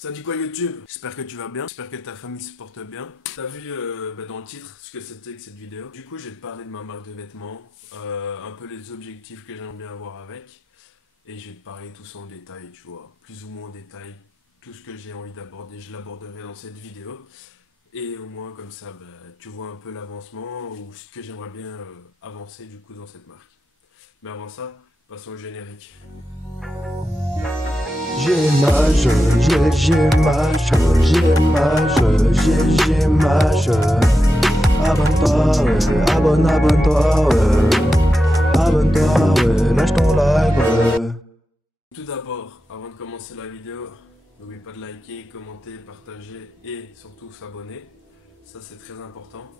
Ça dit quoi YouTube? J'espère que tu vas bien, j'espère que ta famille se porte bien. T'as vu dans le titre ce que c'était que cette vidéo. Du coup, je vais te parler de ma marque de vêtements, un peu les objectifs que j'aimerais bien avoir avec. Et je vais te parler tout ça en détail, tu vois, plus ou moins en détail. Tout ce que j'ai envie d'aborder, je l'aborderai dans cette vidéo. Et au moins comme ça, tu vois un peu l'avancement ou ce que j'aimerais bien avancer du coup dans cette marque. Mais avant ça, passons au générique. J'image, j'image, j'image. Abonne-toi, ouais, abonne-toi, ouais. Abonne-toi, ouais, lâche ton like, ouais. Tout d'abord, avant de commencer la vidéo, n'oublie pas de liker, commenter, partager et surtout s'abonner. Ça c'est très important.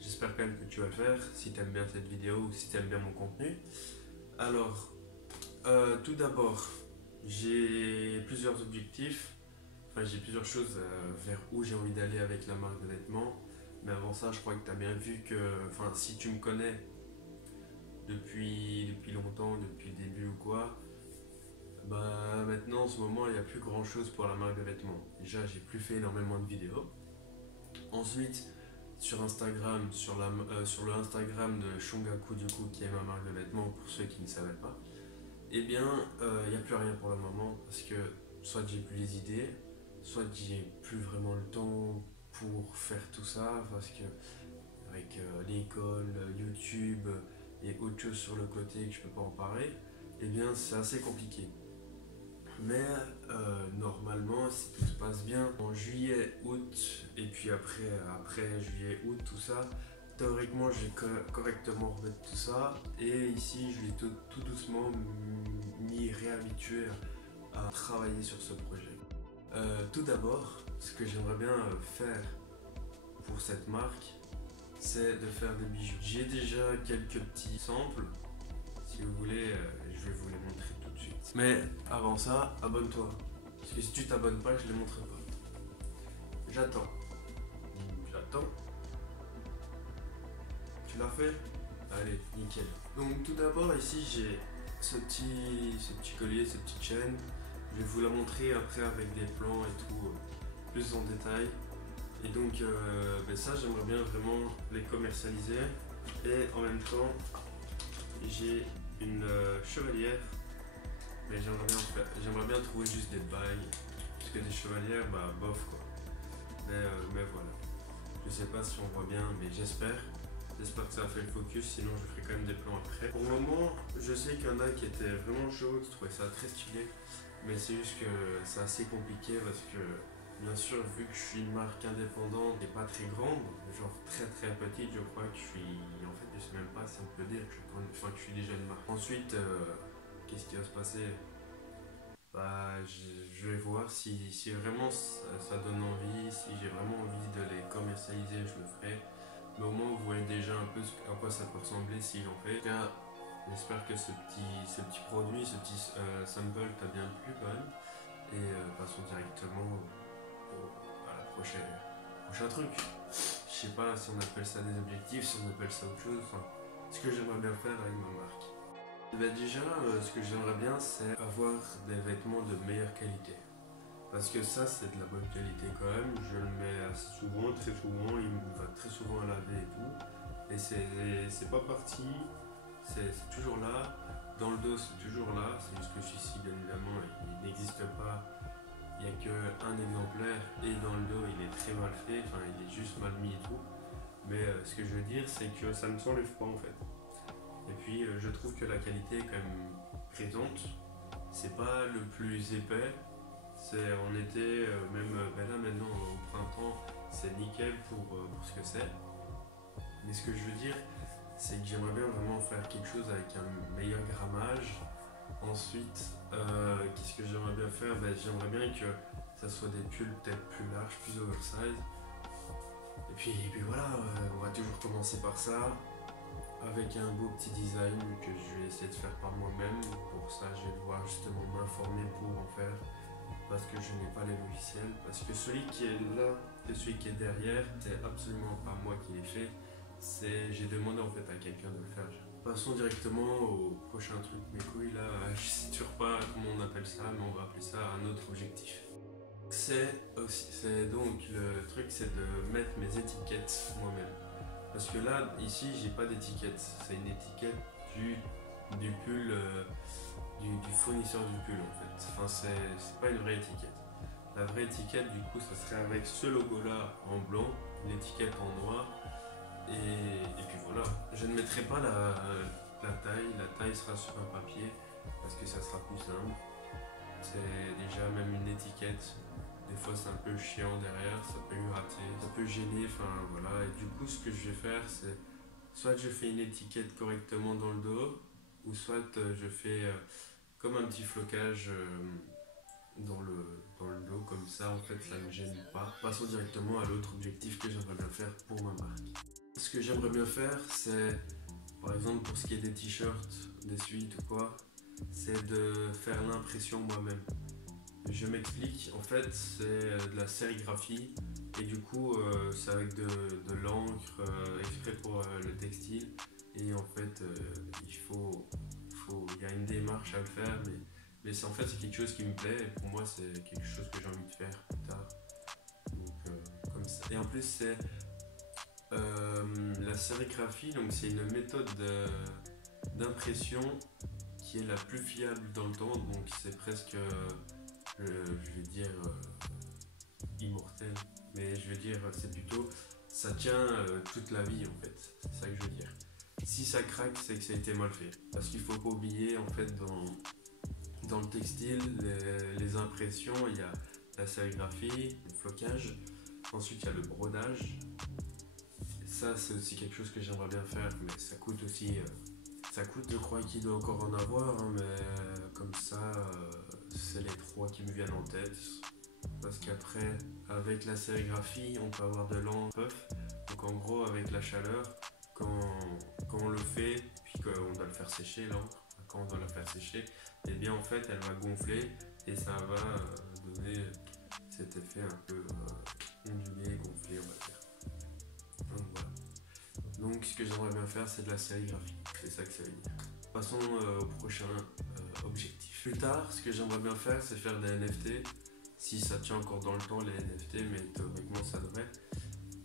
J'espère quand même que tu vas le faire si tu aimes bien cette vidéo ou si tu aimes bien mon contenu. Alors, tout d'abord, j'ai plusieurs objectifs. Enfin, j'ai plusieurs choses vers où j'ai envie d'aller avec la marque de vêtements. Mais avant ça, je crois que tu as bien vu que, enfin, si tu me connais depuis longtemps, depuis le début ou quoi, bah maintenant en ce moment il n'y a plus grand chose pour la marque de vêtements. Déjà j'ai plus fait énormément de vidéos. Ensuite sur Instagram, sur le Instagram de Shongaku du coup qui est ma marque de vêtements pour ceux qui ne savaient pas, eh bien il n'y a plus rien pour le moment parce que soit j'ai plus les idées, soit j'ai plus vraiment le temps pour faire tout ça parce que avec l'école, YouTube et autre chose sur le côté que je peux pas en parler, eh bien c'est assez compliqué. Mais normalement, si tout se passe bien, en juillet, août, et puis après juillet, août, tout ça, théoriquement, je vais correctement remettre tout ça. Et ici, je vais tout doucement m'y réhabituer à travailler sur ce projet. Tout d'abord, ce que j'aimerais bien faire pour cette marque, c'est de faire des bijoux. J'ai déjà quelques petits samples. Si vous voulez, je vais vous les montrer tout de suite. Mais avant ça, abonne-toi. Parce que si tu t'abonnes pas, je les montrerai pas. J'attends. J'attends. Tu l'as fait? Allez, nickel. Donc tout d'abord, ici j'ai ce petit collier, cette petite chaîne. Je vais vous la montrer après avec des plans et tout, plus en détail. Et donc ça, j'aimerais bien vraiment les commercialiser. Et en même temps, j'ai une chevalière, mais j'aimerais bien trouver juste des bagues, parce que des chevalières, bah bof quoi. Mais voilà, je sais pas si on voit bien, mais j'espère que ça a fait le focus, sinon je ferai quand même des plans après. Pour le moment, je sais qu'il y en a qui étaient vraiment chauds, qui trouvaient ça très stylé, mais c'est juste que c'est assez compliqué parce que bien sûr, vu que je suis une marque indépendante et pas très grande, genre très très petite, je crois que je suis. En fait, je sais même pas si on peut dire que je suis déjà une marque. Ensuite, qu'est-ce qui va se passer? Bah, je vais voir si vraiment ça donne envie, si j'ai vraiment envie de les commercialiser, je le ferai. Mais au moins, vous voyez déjà un peu à quoi ça peut ressembler si j'en fais. En tout cas, j'espère que ce petit produit, ce petit sample t'a bien plu quand même. Et passons directement à la prochain truc. Je sais pas si on appelle ça des objectifs, si on appelle ça autre chose. Enfin, ce que j'aimerais bien faire avec ma marque. Déjà, ce que j'aimerais bien, c'est avoir des vêtements de meilleure qualité. Parce que ça, c'est de la bonne qualité quand même. Je le mets assez souvent, très souvent. Il me va très souvent à laver et tout. Et c'est pas parti. C'est toujours là. Dans le dos, c'est toujours là. C'est juste que celui-ci, bien évidemment, il n'existe pas. Il n'y a qu'un exemplaire et dans le dos il est très mal fait, enfin il est juste mal mis et tout. Mais ce que je veux dire c'est que ça ne s'enlève pas en fait. Et puis je trouve que la qualité est quand même présente. C'est pas le plus épais. C'est en été, même là maintenant au printemps, c'est nickel pour ce que c'est. Mais ce que je veux dire, c'est que j'aimerais bien vraiment faire quelque chose avec un meilleur grammage. Ensuite, qu'est-ce que j'aimerais bien faire? J'aimerais bien que ça soit des pulls peut-être plus larges, plus oversize. Et puis voilà, on va toujours commencer par ça, avec un beau petit design que je vais essayer de faire par moi-même. Pour ça, je vais devoir justement m'informer pour en faire, parce que je n'ai pas les logiciels. Parce que celui qui est là et celui qui est derrière, c'est absolument pas moi qui l'ai fait. J'ai demandé en fait à quelqu'un de le faire. Passons directement au prochain truc. Mes couilles là, je sais toujours pas comment on appelle ça, mais on va appeler ça un autre objectif. C'est donc le truc, c'est de mettre mes étiquettes moi-même. Parce que là, ici, j'ai pas d'étiquette. C'est une étiquette du pull, du fournisseur du pull en fait. Enfin, c'est pas une vraie étiquette. La vraie étiquette, du coup, ça serait avec ce logo-là en blanc, l'étiquette en noir. Et puis voilà. Je ne mettrai pas la taille. La taille sera sur un papier parce que ça sera plus simple. C'est déjà même une étiquette. Des fois c'est un peu chiant derrière, ça peut gratter, ça peut gêner, enfin voilà. Et du coup ce que je vais faire c'est soit je fais une étiquette correctement dans le dos, ou soit je fais comme un petit flocage dans le dos, comme ça en fait ça ne me gêne pas. Passons directement à l'autre objectif que j'aimerais bien faire pour ma marque. Ce que j'aimerais bien faire c'est, par exemple pour ce qui est des t-shirts, des suites ou quoi, c'est de faire l'impression moi-même. Je m'explique, en fait c'est de la sérigraphie et du coup c'est avec de l'encre exprès pour le textile et en fait il y a une démarche à le faire mais en fait c'est quelque chose qui me plaît et pour moi c'est quelque chose que j'ai envie de faire plus tard. Donc comme ça. Et en plus c'est la sérigraphie, donc c'est une méthode d'impression qui est la plus fiable dans le temps, donc c'est presque je vais dire immortel, mais je veux dire c'est plutôt ça tient toute la vie en fait, c'est ça que je veux dire. Si ça craque c'est que ça a été mal fait, parce qu'il faut pas oublier en fait dans le textile les impressions, il y a la sérigraphie, le flocage, ensuite il y a le brodage. Ça c'est aussi quelque chose que j'aimerais bien faire, mais ça coûte aussi je crois qu'il doit encore en avoir hein, mais comme ça c'est les trois qui me viennent en tête. Parce qu'après, avec la sérigraphie, on peut avoir de l'encre. Donc en gros, avec la chaleur, quand on le fait, puis qu'on doit le faire sécher, l'encre, quand on doit la faire sécher, et bien en fait, elle va gonfler et ça va donner cet effet un peu ondulé, gonflé, on va dire. Donc voilà. Donc ce que j'aimerais bien faire, c'est de la sérigraphie. C'est ça que ça veut dire. Passons au prochain objectif. Plus tard, ce que j'aimerais bien faire, c'est faire des NFT. Si ça tient encore dans le temps les NFT, mais théoriquement ça devrait.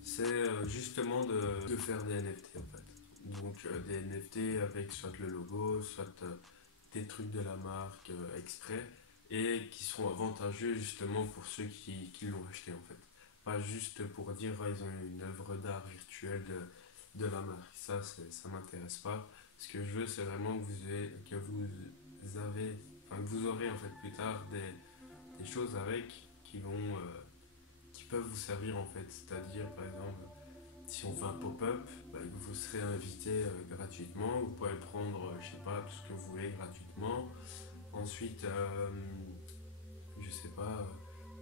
C'est justement de faire des NFT en fait. Donc des NFT avec soit le logo, soit des trucs de la marque exprès et qui seront avantageux justement pour ceux qui l'ont acheté en fait. Pas juste pour dire ils ont une œuvre d'art virtuelle de la marque. Ça m'intéresse pas. Ce que je veux c'est vraiment que vous aurez en fait plus tard des choses avec qui peuvent vous servir en fait. C'est-à-dire par exemple si on fait un pop-up, vous serez invité gratuitement, vous pouvez prendre je sais pas tout ce que vous voulez gratuitement. Ensuite je sais pas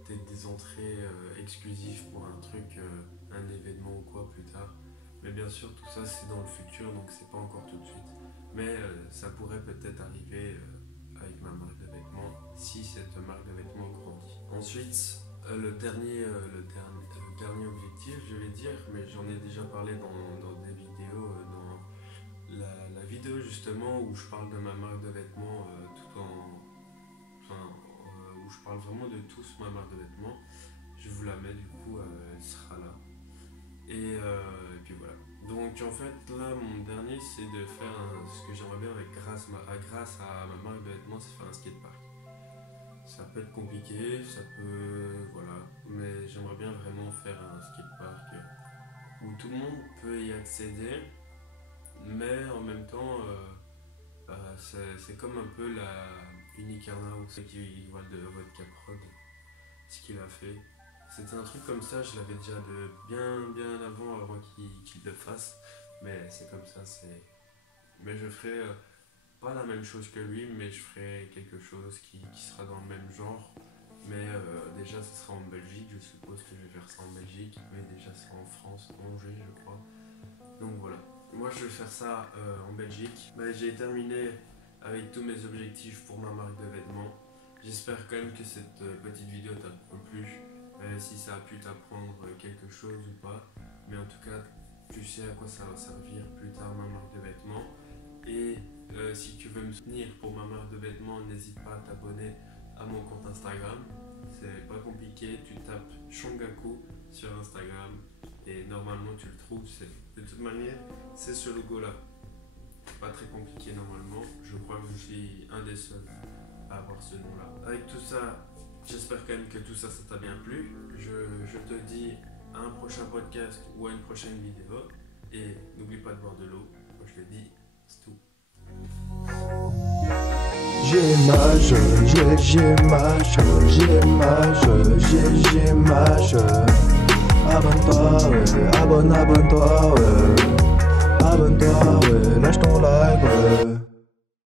peut-être des entrées exclusives pour un truc, un événement ou quoi plus tard. Mais bien sûr tout ça c'est dans le futur donc c'est pas encore tout de suite. Mais ça pourrait peut-être arriver avec ma marque de vêtements si cette marque de vêtements grandit. Ensuite, le dernier objectif, je vais dire, mais j'en ai déjà parlé dans des vidéos, dans la vidéo justement où je parle de ma marque de vêtements où je parle vraiment de tous ma marque de vêtements. Je vous la mets du coup, elle sera là. Et puis voilà. Donc en fait là mon dernier c'est de faire ce que j'aimerais bien avec grâce à ma marque de vêtements, c'est faire un skatepark. Ça peut être compliqué, ça peut voilà, mais j'aimerais bien vraiment faire un skatepark où tout le monde peut y accéder, mais en même temps c'est comme un peu la Unicarna ou ceux qui voient de Vodka Prod, ce qu'il a fait. C'était un truc comme ça, je l'avais déjà de bien avant qu'il le fasse, mais c'est comme ça, mais je ferai pas la même chose que lui, mais je ferai quelque chose qui sera dans le même genre. Mais déjà ce sera en Belgique, je suppose que je vais faire ça en Belgique, mais déjà c'est en France, Angers je crois. Donc voilà, moi je vais faire ça en Belgique. J'ai terminé avec tous mes objectifs pour ma marque de vêtements. J'espère quand même que cette petite vidéo t'a plu. Si ça a pu t'apprendre quelque chose ou pas, mais en tout cas tu sais à quoi ça va servir plus tard ma marque de vêtements. Et si tu veux me soutenir pour ma marque de vêtements, n'hésite pas à t'abonner à mon compte Instagram. C'est pas compliqué, tu tapes Shongaku sur Instagram et normalement tu le trouves. De toute manière, c'est ce logo-là. C'est pas très compliqué normalement. Je crois que je suis un des seuls à avoir ce nom-là. Avec tout ça, j'espère quand même que tout ça, ça t'a bien plu. Je te dis à un prochain podcast ou à une prochaine vidéo. Et n'oublie pas de boire de l'eau. Moi je le dis, c'est tout. J'ai mâche. Abonne-toi, ouais, abonne-toi, ouais. Abonne-toi, ouais, lâche ton like, ouais.